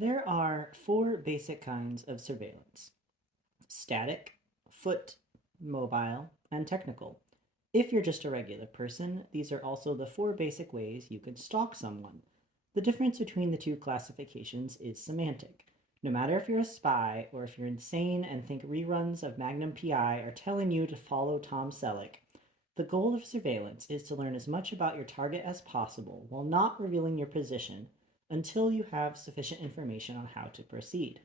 There are four basic kinds of surveillance: static, foot, mobile, and technical. If you're just a regular person, these are also the four basic ways you could stalk someone. The difference between the two classifications is semantic. No matter if you're a spy or if you're insane and think reruns of Magnum PI are telling you to follow Tom Selleck, the goal of surveillance is to learn as much about your target as possible while not revealing your position until you have sufficient information on how to proceed.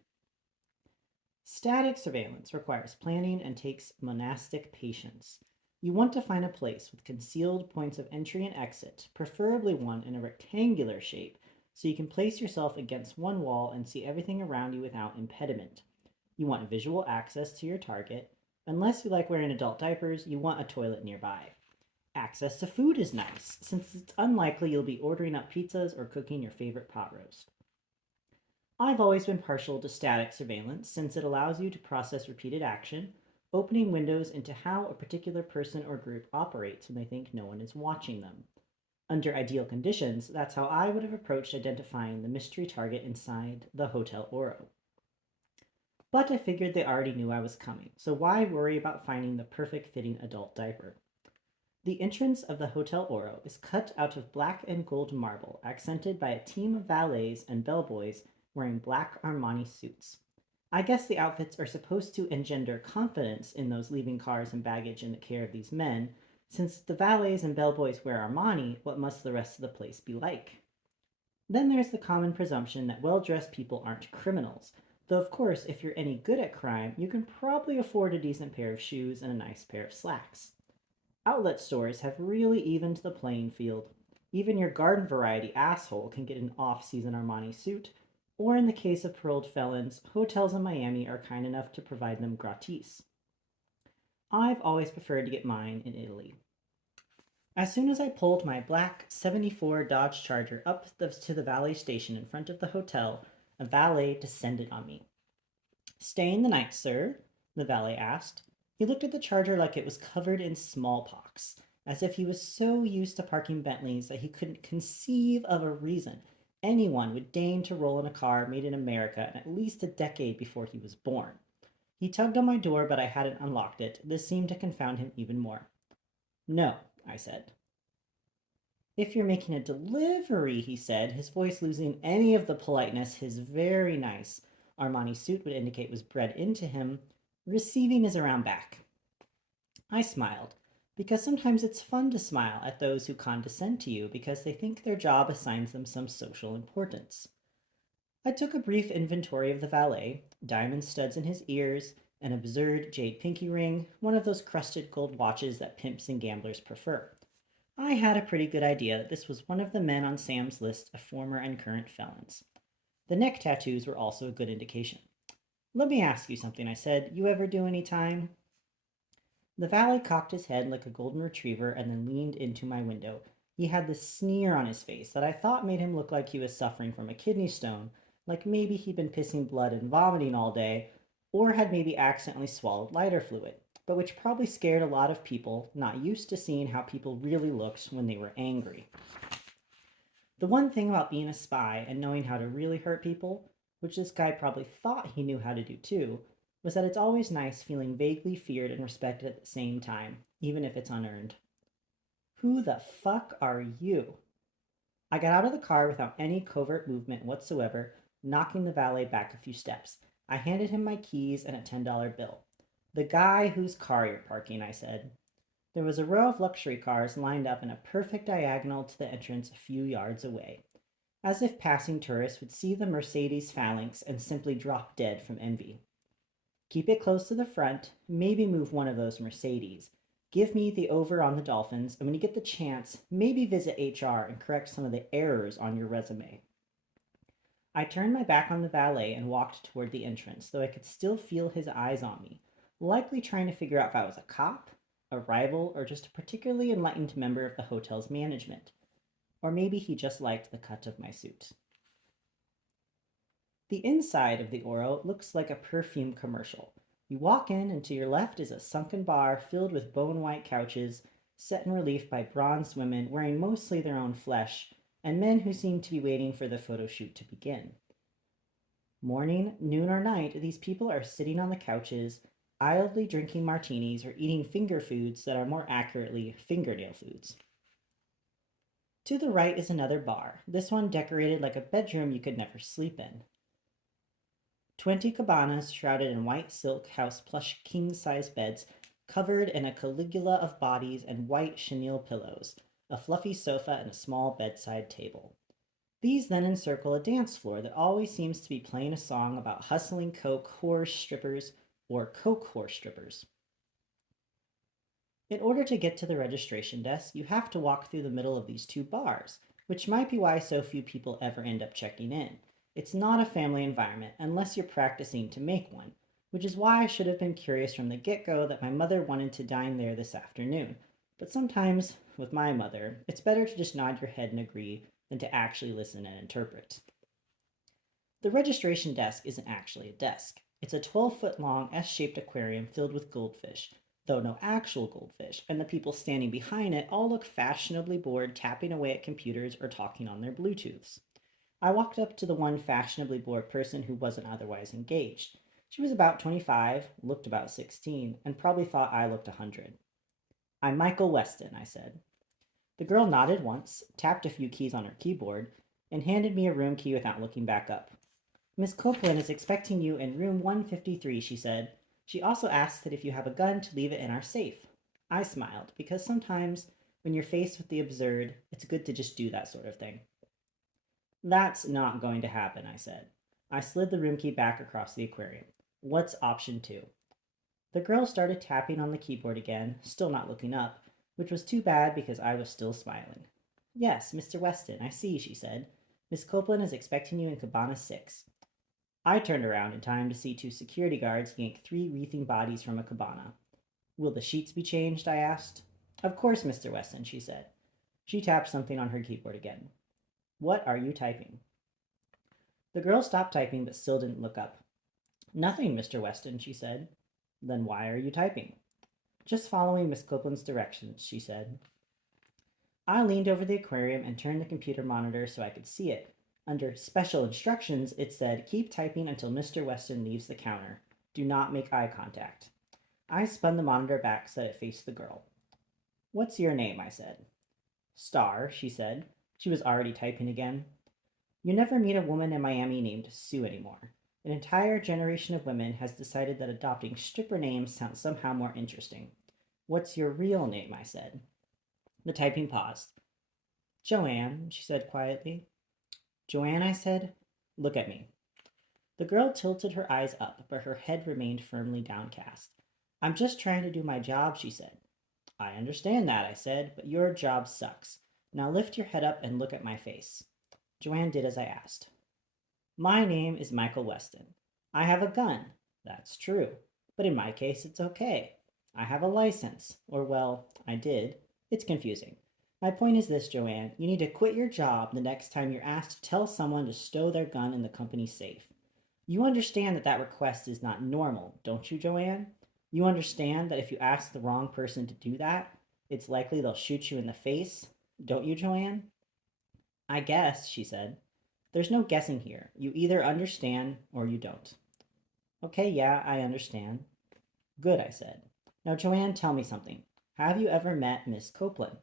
Static surveillance requires planning and takes monastic patience. You want to find a place with concealed points of entry and exit, preferably one in a rectangular shape, so you can place yourself against one wall and see everything around you without impediment. You want visual access to your target. Unless you like wearing adult diapers, you want a toilet nearby. Access to food is nice, since it's unlikely you'll be ordering up pizzas or cooking your favorite pot roast. I've always been partial to static surveillance since it allows you to process repeated action, opening windows into how a particular person or group operates when they think no one is watching them. Under ideal conditions, that's how I would have approached identifying the mystery target inside the Hotel Oro. But I figured they already knew I was coming, so why worry about finding the perfect fitting adult diaper? The entrance of the Hotel Oro is cut out of black and gold marble, accented by a team of valets and bellboys wearing black Armani suits. I guess the outfits are supposed to engender confidence in those leaving cars and baggage in the care of these men, since the valets and bellboys wear Armani, what must the rest of the place be like? Then there's the common presumption that well dressed people aren't criminals, though, of course, if you're any good at crime, you can probably afford a decent pair of shoes and a nice pair of slacks. Outlet stores have really evened the playing field. Even your garden variety asshole can get an off season Armani suit, or in the case of paroled felons, hotels in Miami are kind enough to provide them gratis. I've always preferred to get mine in Italy. As soon as I pulled my black '74 Dodge Charger up to the valet station in front of the hotel, a valet descended on me. "Staying the night, sir?" the valet asked. He looked at the Charger like it was covered in smallpox, as if he was so used to parking Bentleys that he couldn't conceive of a reason anyone would deign to roll in a car made in America at least a decade before he was born. He tugged on my door, but I hadn't unlocked it. This seemed to confound him even more. "No," I said. "If you're making a delivery," he said, his voice losing any of the politeness his very nice Armani suit would indicate was bred into him, "receiving is around back." I smiled, because sometimes it's fun to smile at those who condescend to you because they think their job assigns them some social importance. I took a brief inventory of the valet, diamond studs in his ears, an absurd jade pinky ring, one of those crusted gold watches that pimps and gamblers prefer. I had a pretty good idea that this was one of the men on Sam's list of former and current felons. The neck tattoos were also a good indication. "Let me ask you something," I said. "You ever do any time?" The valet cocked his head like a golden retriever and then leaned into my window. He had this sneer on his face that I thought made him look like he was suffering from a kidney stone, like maybe he'd been pissing blood and vomiting all day, or had maybe accidentally swallowed lighter fluid, but which probably scared a lot of people not used to seeing how people really looked when they were angry. The one thing about being a spy and knowing how to really hurt people, which this guy probably thought he knew how to do too, was that it's always nice feeling vaguely feared and respected at the same time, even if it's unearned. "Who the fuck are you?" I got out of the car without any covert movement whatsoever, knocking the valet back a few steps. I handed him my keys and a $10 bill. "The guy whose car you're parking," I said. There was a row of luxury cars lined up in a perfect diagonal to the entrance a few yards away, as if passing tourists would see the Mercedes phalanx and simply drop dead from envy. "Keep it close to the front, maybe move one of those Mercedes. Give me the over on the Dolphins, and when you get the chance, maybe visit HR and correct some of the errors on your resume." I turned my back on the valet and walked toward the entrance, though I could still feel his eyes on me, likely trying to figure out if I was a cop, a rival, or just a particularly enlightened member of the hotel's management. Or maybe he just liked the cut of my suit. The inside of the Oro looks like a perfume commercial. You walk in, and to your left is a sunken bar filled with bone white couches, set in relief by bronzed women wearing mostly their own flesh, and men who seem to be waiting for the photo shoot to begin. Morning, noon, or night, these people are sitting on the couches, idly drinking martinis or eating finger foods that are more accurately fingernail foods. To the right is another bar, this one decorated like a bedroom you could never sleep in. 20 cabanas shrouded in white silk house plush king-size beds covered in a caligula of bodies and white chenille pillows, a fluffy sofa, and a small bedside table. These then encircle a dance floor that always seems to be playing a song about hustling coke horse strippers or coke horse strippers. In order to get to the registration desk, you have to walk through the middle of these two bars, which might be why so few people ever end up checking in. It's not a family environment unless you're practicing to make one, which is why I should have been curious from the get go that my mother wanted to dine there this afternoon. But sometimes, with my mother, it's better to just nod your head and agree than to actually listen and interpret. The registration desk isn't actually a desk. It's a 12-foot long S shaped aquarium filled with goldfish, though no actual goldfish, and the people standing behind it all look fashionably bored tapping away at computers or talking on their Bluetooths. I walked up to the one fashionably bored person who wasn't otherwise engaged. She was about 25, looked about 16, and probably thought I looked 100. I'm Michael Weston, I said. The girl nodded once, tapped a few keys on her keyboard, and handed me a room key without looking back up. Miss Copeland is expecting you in room 153, she said. She also asked that if you have a gun to leave it in our safe. I smiled, because sometimes when you're faced with the absurd, it's good to just do that sort of thing. That's not going to happen, I said. I slid the room key back across the aquarium. What's option 2? The girl started tapping on the keyboard again, still not looking up, which was too bad because I was still smiling. Yes, Mr. Weston, I see, she said. Miss Copeland is expecting you in Cabana 6. I turned around in time to see two security guards yank 3 wreathing bodies from a cabana. Will the sheets be changed? I asked. Of course, Mr. Weston, she said. She tapped something on her keyboard again. What are you typing? The girl stopped typing but still didn't look up. Nothing, Mr. Weston, she said. Then why are you typing? Just following Miss Copeland's directions, she said. I leaned over the aquarium and turned the computer monitor so I could see it. Under special instructions, it said, keep typing until Mr. Weston leaves the counter. Do not make eye contact. I spun the monitor back so that it faced the girl. What's your name? I said. Star, she said. She was already typing again. You never meet a woman in Miami named Sue anymore. An entire generation of women has decided that adopting stripper names sounds somehow more interesting. What's your real name? I said. The typing paused. Joanne, she said quietly. Joanne, I said. Look at me. The girl tilted her eyes up, but her head remained firmly downcast. I'm just trying to do my job, she said. I understand that, I said, but your job sucks. Now lift your head up and look at my face. Joanne did as I asked. My name is Michael Weston. I have a gun. That's true. But in my case, it's okay. I have a license. Or, well, I did. It's confusing. My point is this, Joanne. You need to quit your job the next time you're asked to tell someone to stow their gun in the company safe. You understand that that request is not normal, don't you, Joanne? You understand that if you ask the wrong person to do that, it's likely they'll shoot you in the face, don't you, Joanne? I guess, she said. There's no guessing here. You either understand or you don't. Okay, yeah, I understand. Good, I said. Now, Joanne, tell me something. Have you ever met Miss Copeland?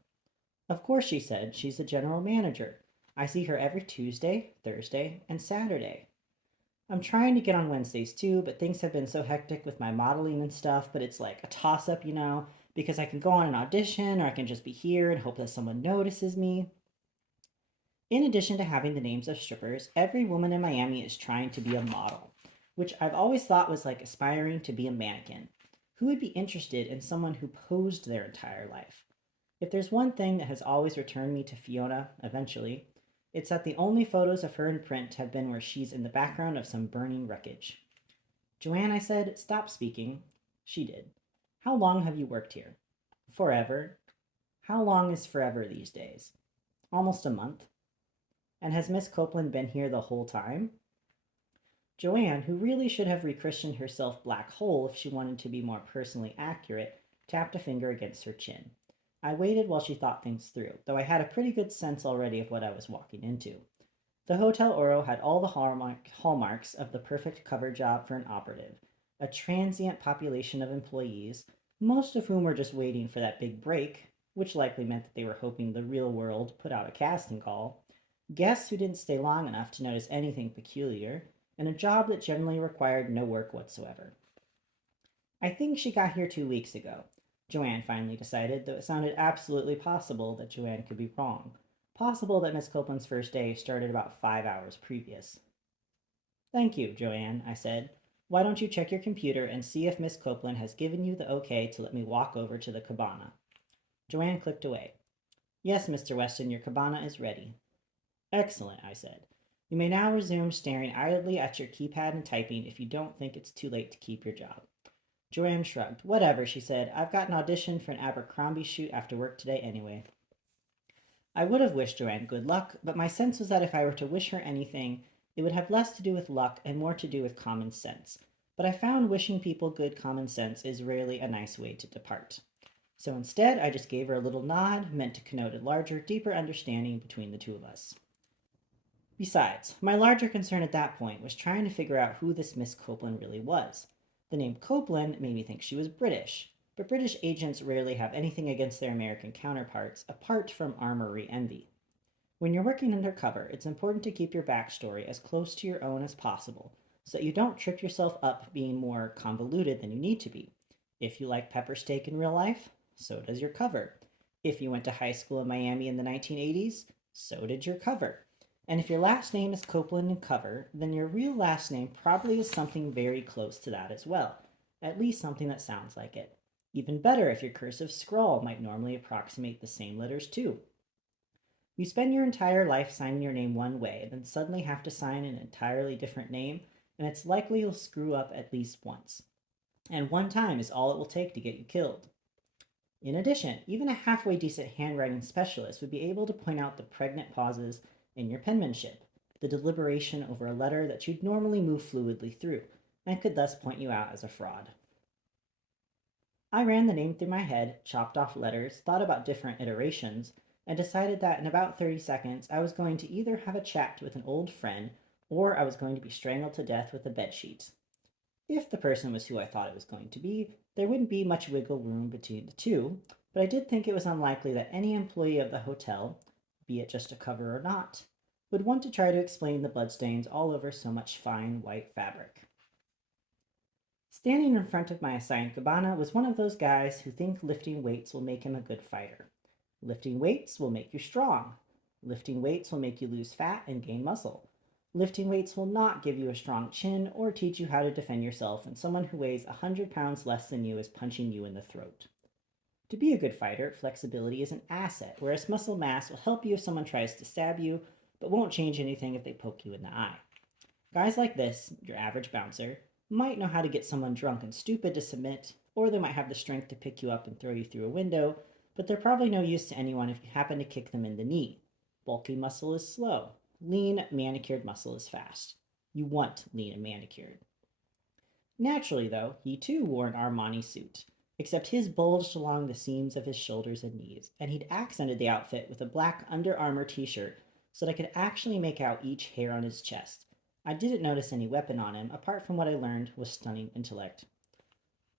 Of course, she said. She's the general manager. I see her every Tuesday, Thursday, and Saturday. I'm trying to get on Wednesdays too, but things have been so hectic with my modeling and stuff, but it's like a toss up, because I can go on an audition or I can just be here and hope that someone notices me. In addition to having the names of strippers, every woman in Miami is trying to be a model, which I've always thought was like aspiring to be a mannequin. Who would be interested in someone who posed their entire life? If there's one thing that has always returned me to Fiona, eventually, it's that the only photos of her in print have been where she's in the background of some burning wreckage. Joanne, I said, stop speaking. She did. How long have you worked here? Forever. How long is forever these days? Almost a month. And has Miss Copeland been here the whole time? Joanne, who really should have rechristened herself Black Hole if she wanted to be more personally accurate, tapped a finger against her chin. I waited while she thought things through, though I had a pretty good sense already of what I was walking into. The Hotel Oro had all the hallmarks of the perfect cover job for an operative: a transient population of employees, most of whom were just waiting for that big break, which likely meant that they were hoping the real world put out a casting call, guests who didn't stay long enough to notice anything peculiar, and a job that generally required no work whatsoever. I think she got here 2 weeks ago, Joanne finally decided, though it sounded absolutely possible that Joanne could be wrong. Possible that Miss Copeland's first day started about 5 hours previous. Thank you, Joanne, I said. Why don't you check your computer and see if Miss Copeland has given you the okay to let me walk over to the cabana? Joanne clicked away. Yes, Mr. Weston, your cabana is ready. Excellent, I said. You may now resume staring idly at your keypad and typing if you don't think it's too late to keep your job. Joanne shrugged. Whatever, she said. I've got an audition for an Abercrombie shoot after work today anyway. I would have wished Joanne good luck, but my sense was that if I were to wish her anything, it would have less to do with luck and more to do with common sense. But I found wishing people good common sense is rarely a nice way to depart. So instead, I just gave her a little nod, meant to connote a larger, deeper understanding between the two of us. Besides, my larger concern at that point was trying to figure out who this Miss Copeland really was. The name Copeland made me think she was British, but British agents rarely have anything against their American counterparts apart from armory envy. When you're working undercover, it's important to keep your backstory as close to your own as possible so that you don't trip yourself up being more convoluted than you need to be. If you like pepper steak in real life, so does your cover. If you went to high school in Miami in the 1980s, so did your cover. And if your last name is Copeland and cover, then your real last name probably is something very close to that as well. At least something that sounds like it. Even better if your cursive scrawl might normally approximate the same letters too. You spend your entire life signing your name one way, then suddenly have to sign an entirely different name, and it's likely you'll screw up at least once. And one time is all it will take to get you killed. In addition, even a halfway decent handwriting specialist would be able to point out the pregnant pauses in your penmanship, the deliberation over a letter that you'd normally move fluidly through, and could thus point you out as a fraud. I ran the name through my head, chopped off letters, thought about different iterations, and decided that in about 30 seconds I was going to either have a chat with an old friend or I was going to be strangled to death with a bedsheet. If the person was who I thought it was going to be, there wouldn't be much wiggle room between the two, but I did think it was unlikely that any employee of the hotel, be it just a cover or not, would want to try to explain the bloodstains all over so much fine white fabric. Standing in front of my assigned cabana was one of those guys who think lifting weights will make him a good fighter. Lifting weights will make you strong. Lifting weights will make you lose fat and gain muscle. Lifting weights will not give you a strong chin or teach you how to defend yourself when someone who weighs 100 pounds less than you is punching you in the throat. To be a good fighter, flexibility is an asset, whereas muscle mass will help you if someone tries to stab you, but won't change anything if they poke you in the eye. Guys like this, your average bouncer, might know how to get someone drunk and stupid to submit, or they might have the strength to pick you up and throw you through a window, but they're probably no use to anyone if you happen to kick them in the knee. Bulky muscle is slow. Lean, manicured muscle is fast. You want lean and manicured. Naturally, though, he too wore an Armani suit, except his bulged along the seams of his shoulders and knees, and he'd accented the outfit with a black Under Armour t-shirt so that I could actually make out each hair on his chest. I didn't notice any weapon on him, apart from what I learned was stunning intellect.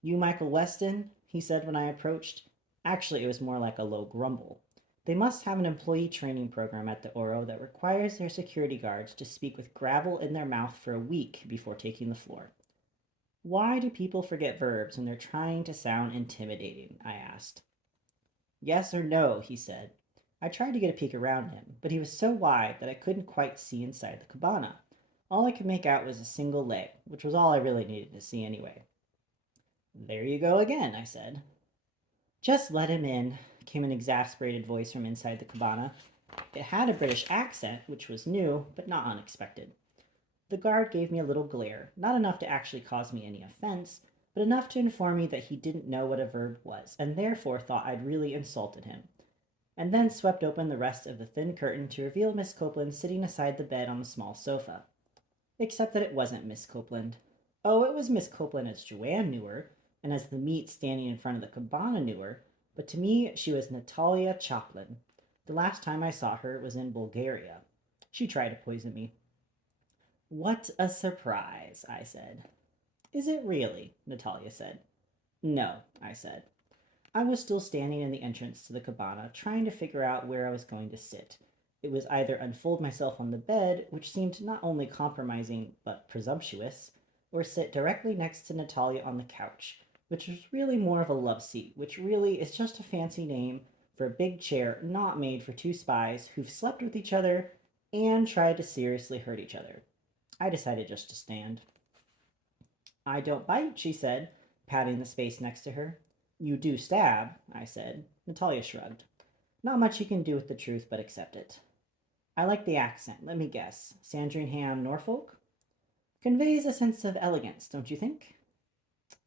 You Michael Weston? He said when I approached. Actually, it was more like a low grumble. They must have an employee training program at the Oro that requires their security guards to speak with gravel in their mouth for a week before taking the floor. Why do people forget verbs when they're trying to sound intimidating? I asked. Yes or no, he said. I tried to get a peek around him, but he was so wide that I couldn't quite see inside the cabana. All I could make out was a single leg, which was all I really needed to see anyway. There you go again, I said. Just let him in, came an exasperated voice from inside the cabana. It had a British accent, which was new, but not unexpected. The guard gave me a little glare, not enough to actually cause me any offense, but enough to inform me that he didn't know what a verb was, and therefore thought I'd really insulted him, and then swept open the rest of the thin curtain to reveal Miss Copeland sitting aside the bed on the small sofa. Except that it wasn't Miss Copeland. Oh, it was Miss Copeland as Joanne knew her, and as the meat standing in front of the cabana knew her, but to me she was Natalia Chaplin. The last time I saw her was in Bulgaria. She tried to poison me. What a surprise, I said. Is it really? Natalia said. No, I said. I was still standing in the entrance to the cabana, trying to figure out where I was going to sit. It was either unfold myself on the bed, which seemed not only compromising but presumptuous, or sit directly next to Natalia on the couch, which was really more of a love seat, which really is just a fancy name for a big chair not made for two spies who've slept with each other and tried to seriously hurt each other. I decided just to stand. I don't bite, she said, patting the space next to her. You do stab, I said. Natalia shrugged. Not much you can do with the truth but accept it. I like the accent. Let me guess. Sandringham, Norfolk? Conveys a sense of elegance, don't you think?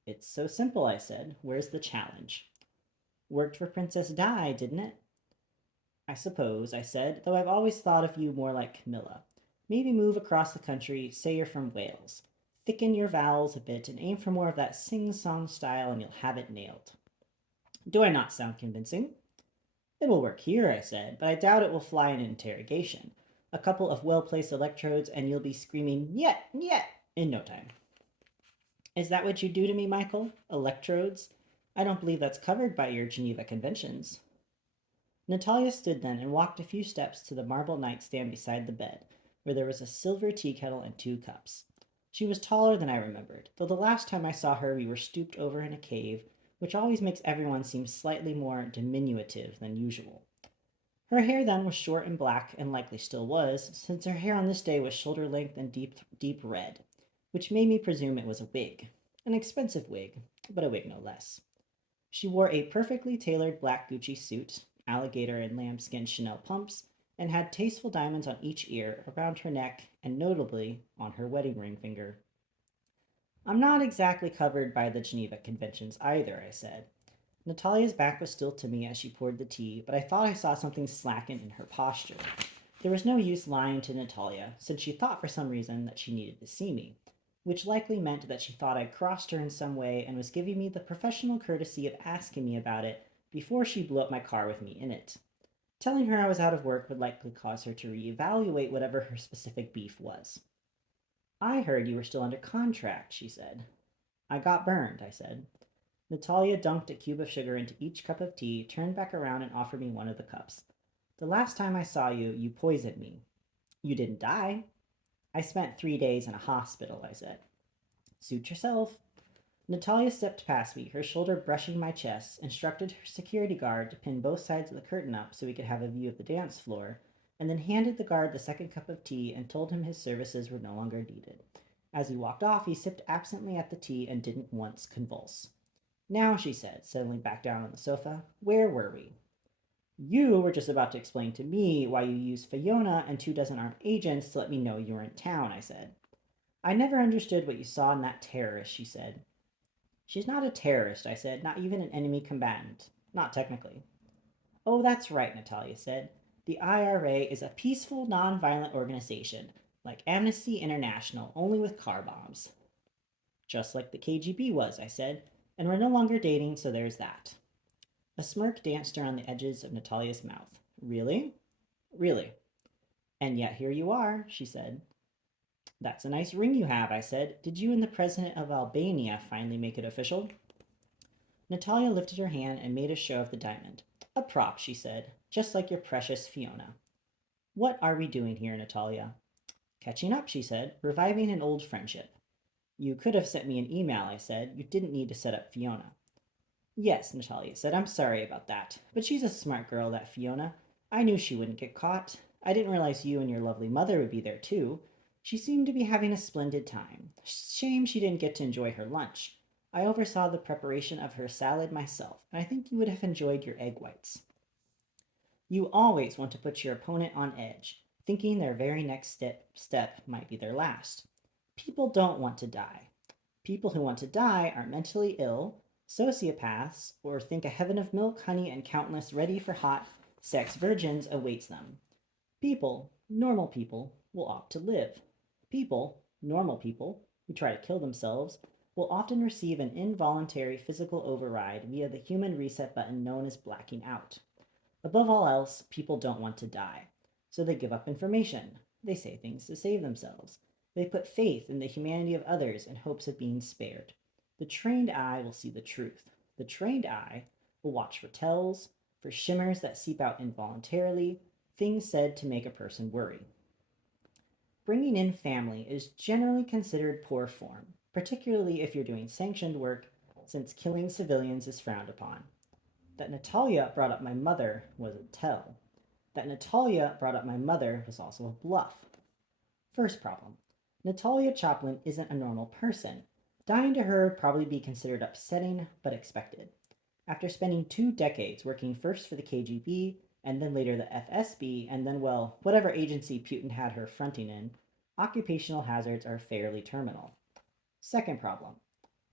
It's so simple, I said. Where's the challenge? Worked for Princess Di, didn't it? I suppose, I said, though I've always thought of you more like Camilla. Maybe move across the country, say you're from Wales. Thicken your vowels a bit and aim for more of that sing-song style and you'll have it nailed. Do I not sound convincing? It will work here, I said, but I doubt it will fly in an interrogation. A couple of well-placed electrodes and you'll be screaming, "Yet, yet," in no time. Is that what you do to me, Michael? Electrodes? I don't believe that's covered by your Geneva Conventions. Natalia stood then and walked a few steps to the marble nightstand beside the bed, where there was a silver tea kettle and 2 cups. She was taller than I remembered, though the last time I saw her we were stooped over in a cave, which always makes everyone seem slightly more diminutive than usual. Her hair then was short and black, and likely still was, since her hair on this day was shoulder length and deep red, which made me presume it was a wig. An expensive wig, but a wig no less. She wore a perfectly tailored black Gucci suit, alligator and lambskin Chanel pumps, and had tasteful diamonds on each ear, around her neck, and notably on her wedding ring finger. I'm not exactly covered by the Geneva Conventions either, I said. Natalia's back was still to me as she poured the tea, but I thought I saw something slacken in her posture. There was no use lying to Natalia, since she thought for some reason that she needed to see me, which likely meant that she thought I'd crossed her in some way and was giving me the professional courtesy of asking me about it before she blew up my car with me in it. Telling her I was out of work would likely cause her to reevaluate whatever her specific beef was. I heard you were still under contract, she said. I got burned, I said. Natalia dunked a cube of sugar into each cup of tea, turned back around, and offered me one of the cups. The last time I saw you, you poisoned me. You didn't die. I spent 3 days in a hospital, I said. Suit yourself. Natalia stepped past me, her shoulder brushing my chest, instructed her security guard to pin both sides of the curtain up so we could have a view of the dance floor, and then handed the guard the second cup of tea and told him his services were no longer needed. As he walked off, he sipped absently at the tea and didn't once convulse. Now, she said, settling back down on the sofa, where were we? You were just about to explain to me why you used Fiona and 24 armed agents to let me know you were in town, I said. I never understood what you saw in that terrorist, she said. She's not a terrorist, I said, not even an enemy combatant. Not technically. Oh, that's right, Natalia said. The IRA is a peaceful, non-violent organization, like Amnesty International, only with car bombs. Just like the KGB was, I said, and we're no longer dating, so there's that. A smirk danced around the edges of Natalia's mouth. Really? Really. And yet here you are, she said. That's a nice ring you have, I said. Did you and the president of Albania finally make it official? Natalia lifted her hand and made a show of the diamond. A prop, she said, just like your precious Fiona. What are we doing here, Natalia? Catching up, she said, reviving an old friendship. You could have sent me an email, I said. You didn't need to set up Fiona. Yes, Natalia said, I'm sorry about that. But she's a smart girl, that Fiona. I knew she wouldn't get caught. I didn't realize you and your lovely mother would be there, too. She seemed to be having a splendid time. Shame she didn't get to enjoy her lunch. I oversaw the preparation of her salad myself, and I think you would have enjoyed your egg whites. You always want to put your opponent on edge, thinking their very next step might be their last. People don't want to die. People who want to die are mentally ill, sociopaths, or think a heaven of milk, honey, and countless ready-for-hot sex virgins awaits them. People, normal people, will opt to live. People, normal people, who try to kill themselves, will often receive an involuntary physical override via the human reset button known as blacking out. Above all else, people don't want to die, so they give up information, They say things to save themselves. They put faith in the humanity of others in hopes of being spared. The trained eye will see the truth. The trained eye will watch for tells, for shimmers that seep out involuntarily, things said to make a person worry. Bringing in family is generally considered poor form, particularly if you're doing sanctioned work, since killing civilians is frowned upon. That Natalia brought up my mother was a tell. That Natalia brought up my mother was also a bluff. First problem. Natalia Choplin isn't a normal person. Dying to her would probably be considered upsetting, but expected. After spending 2 decades working first for the KGB, and then later the FSB, and then, well, whatever agency Putin had her fronting in, occupational hazards are fairly terminal. Second problem.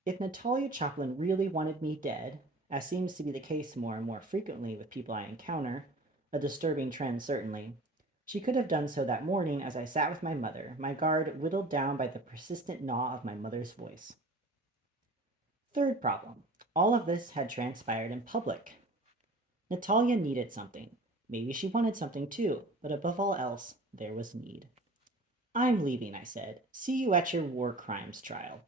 If Natalia Choplin really wanted me dead, as seems to be the case more and more frequently with people I encounter, a disturbing trend certainly, she could have done so that morning as I sat with my mother, my guard whittled down by the persistent gnaw of my mother's voice. Third problem. All of this had transpired in public. Natalia needed something. Maybe she wanted something too, but above all else, there was need. I'm leaving, I said. See you at your war crimes trial.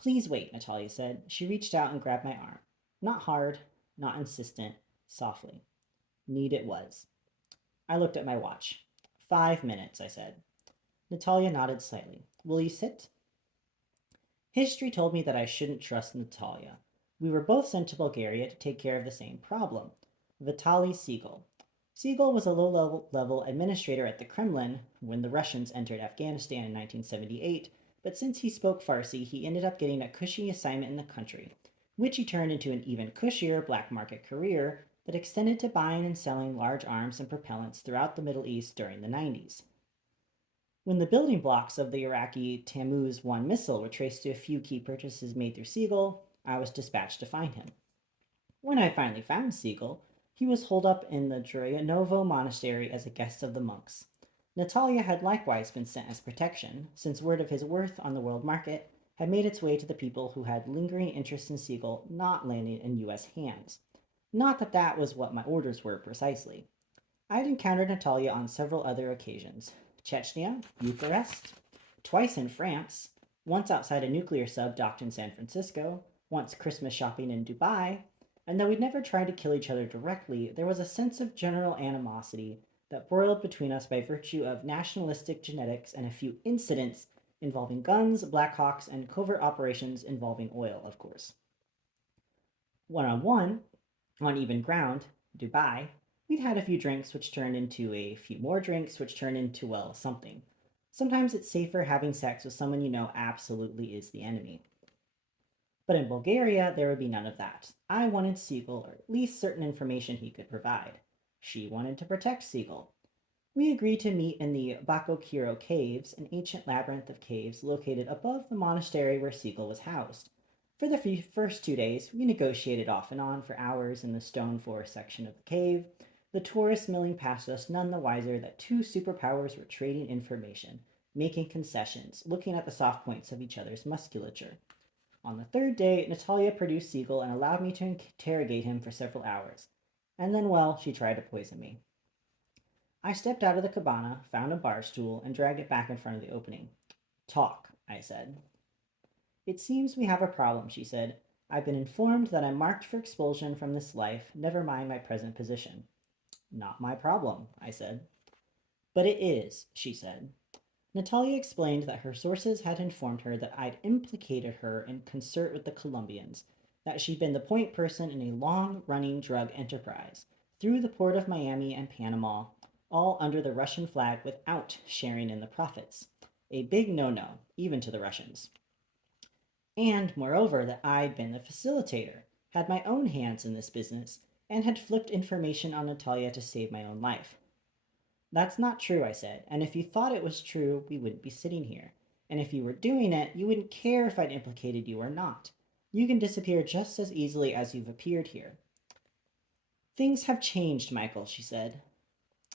Please wait, Natalia said. She reached out and grabbed my arm. Not hard, not insistent, softly. Need it was. I looked at my watch. 5 minutes, I said. Natalia nodded slightly. Will you sit? History told me that I shouldn't trust Natalia. We were both sent to Bulgaria to take care of the same problem. Vitaly Segal. Segal was a low-level administrator at the Kremlin when the Russians entered Afghanistan in 1978, but since he spoke Farsi, he ended up getting a cushy assignment in the country, which he turned into an even cushier black market career that extended to buying and selling large arms and propellants throughout the Middle East during the 90s. When the building blocks of the Iraqi Tammuz 1 missile were traced to a few key purchases made through Segal, I was dispatched to find him. When I finally found Segal, he was holed up in the Droyanovo monastery as a guest of the monks. Natalia had likewise been sent as protection, since word of his worth on the world market had made its way to the people who had lingering interest in Segal not landing in U.S. hands. Not that that was what my orders were precisely. I had encountered Natalia on several other occasions. Chechnya, Bucharest, twice in France, once outside a nuclear sub docked in San Francisco, once Christmas shopping in Dubai, and though we'd never tried to kill each other directly, there was a sense of general animosity that boiled between us by virtue of nationalistic genetics and a few incidents involving guns, Blackhawks, and covert operations involving oil, of course. One-on-one, on even ground, Dubai, we'd had a few drinks which turned into a few more drinks which turned into, well, something. Sometimes it's safer having sex with someone you know absolutely is the enemy. But in Bulgaria, there would be none of that. I wanted Segal, or at least certain information he could provide. She wanted to protect Segal. We agreed to meet in the Bakokiro Caves, an ancient labyrinth of caves located above the monastery where Segal was housed. For the first 2 days, we negotiated off and on for hours in the stone floor section of the cave, the tourists milling past us none the wiser that two superpowers were trading information, making concessions, looking at the soft points of each other's musculature. On the third day, Natalia produced Segal and allowed me to interrogate him for several hours. And then, well, she tried to poison me. I stepped out of the cabana, found a bar stool, and dragged it back in front of the opening. Talk, I said. It seems we have a problem, she said. I've been informed that I'm marked for expulsion from this life, never mind my present position. Not my problem, I said. But it is, she said. Natalia explained that her sources had informed her that I'd implicated her in concert with the Colombians, that she'd been the point person in a long-running drug enterprise, through the port of Miami and Panama, all under the Russian flag without sharing in the profits. A big no-no, even to the Russians. And, moreover, that I'd been the facilitator, had my own hands in this business, and had flipped information on Natalia to save my own life. That's not true, I said, and if you thought it was true, we wouldn't be sitting here. And if you were doing it, you wouldn't care if I'd implicated you or not. You can disappear just as easily as you've appeared here. Things have changed, Michael, she said.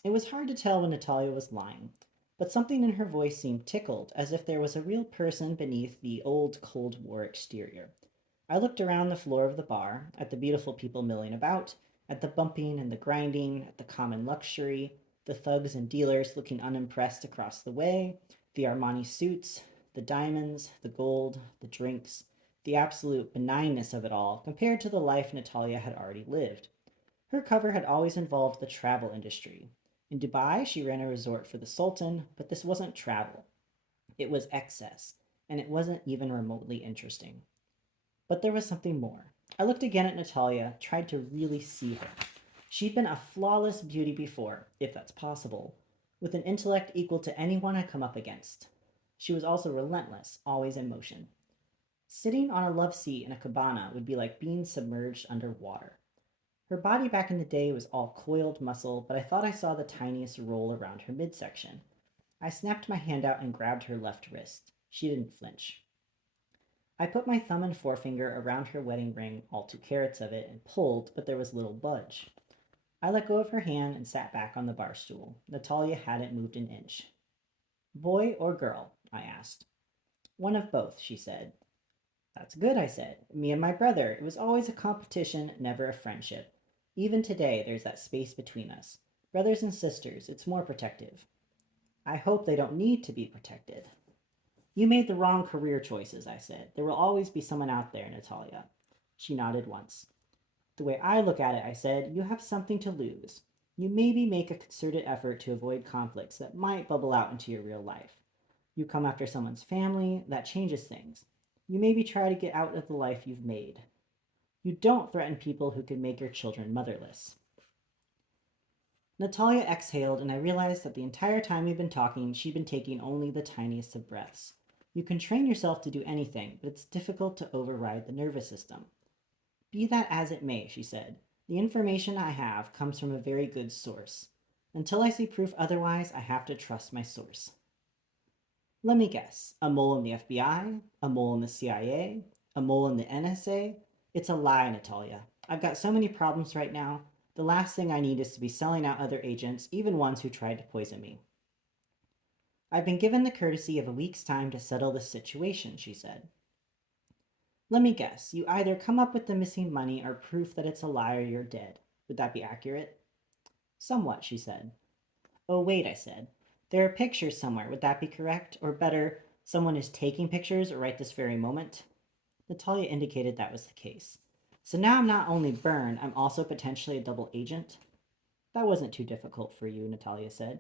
It was hard to tell when Natalia was lying, but something in her voice seemed tickled, as if there was a real person beneath the old Cold War exterior. I looked around the floor of the bar, at the beautiful people milling about, at the bumping and the grinding, at the common luxury, The thugs and dealers looking unimpressed across the way, the Armani suits, the diamonds, the gold, the drinks, the absolute benignness of it all compared to the life Natalia had already lived. Her cover had always involved the travel industry. In Dubai, she ran a resort for the Sultan, but this wasn't travel. It was excess, and it wasn't even remotely interesting. But there was something more. I looked again at Natalia, tried to really see her. She'd been a flawless beauty before, if that's possible, with an intellect equal to anyone I'd come up against. She was also relentless, always in motion. Sitting on a love seat in a cabana would be like being submerged underwater. Her body back in the day was all coiled muscle, but I thought I saw the tiniest roll around her midsection. I snapped my hand out and grabbed her left wrist. She didn't flinch. I put my thumb and forefinger around her wedding ring, all 2 carats of it, and pulled, but there was little budge. I let go of her hand and sat back on the bar stool. Natalia hadn't moved an inch. Boy or girl? I asked. One of both, she said. That's good, I said. Me and my brother. It was always a competition, never a friendship. Even today, there's that space between us. Brothers and sisters, it's more protective. I hope they don't need to be protected. You made the wrong career choices, I said. There will always be someone out there, Natalia. She nodded once. The way I look at it, I said, you have something to lose. You maybe make a concerted effort to avoid conflicts that might bubble out into your real life. You come after someone's family, that changes things. You maybe try to get out of the life you've made. You don't threaten people who could make your children motherless. Natalia exhaled, and I realized that the entire time we'd been talking, she'd been taking only the tiniest of breaths. You can train yourself to do anything, but it's difficult to override the nervous system. Be that as it may, she said, the information I have comes from a very good source. Until I see proof otherwise, I have to trust my source. Let me guess. A mole in the FBI? A mole in the CIA? A mole in the NSA? It's a lie, Natalia. I've got so many problems right now. The last thing I need is to be selling out other agents, even ones who tried to poison me. I've been given the courtesy of a week's time to settle this situation, she said. Let me guess. You either come up with the missing money or proof that it's a lie or you're dead. Would that be accurate? Somewhat, she said. Oh, wait, I said. There are pictures somewhere. Would that be correct? Or better, someone is taking pictures right this very moment? Natalia indicated that was the case. So now I'm not only burned, I'm also potentially a double agent? That wasn't too difficult for you, Natalia said.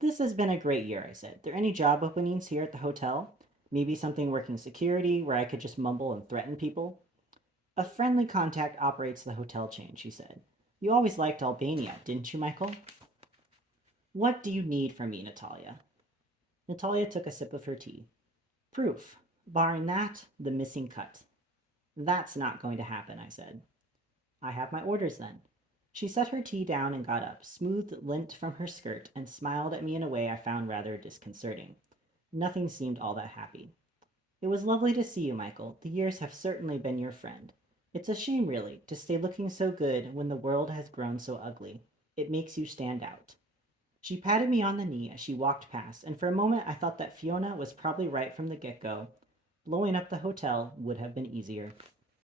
This has been a great year, I said. There any job openings here at the hotel? Maybe something working security where I could just mumble and threaten people? A friendly contact operates the hotel chain, she said. You always liked Albania, didn't you, Michael? What do you need from me, Natalia? Natalia took a sip of her tea. Proof. Barring that, the missing cut. That's not going to happen, I said. I have my orders then. She set her tea down and got up, smoothed lint from her skirt, and smiled at me in a way I found rather disconcerting. Nothing seemed all that happy. It was lovely to see you, Michael. The years have certainly been your friend. It's a shame, really, to stay looking so good when the world has grown so ugly. It makes you stand out. She patted me on the knee as she walked past, and for a moment I thought that Fiona was probably right from the get-go. Blowing up the hotel would have been easier.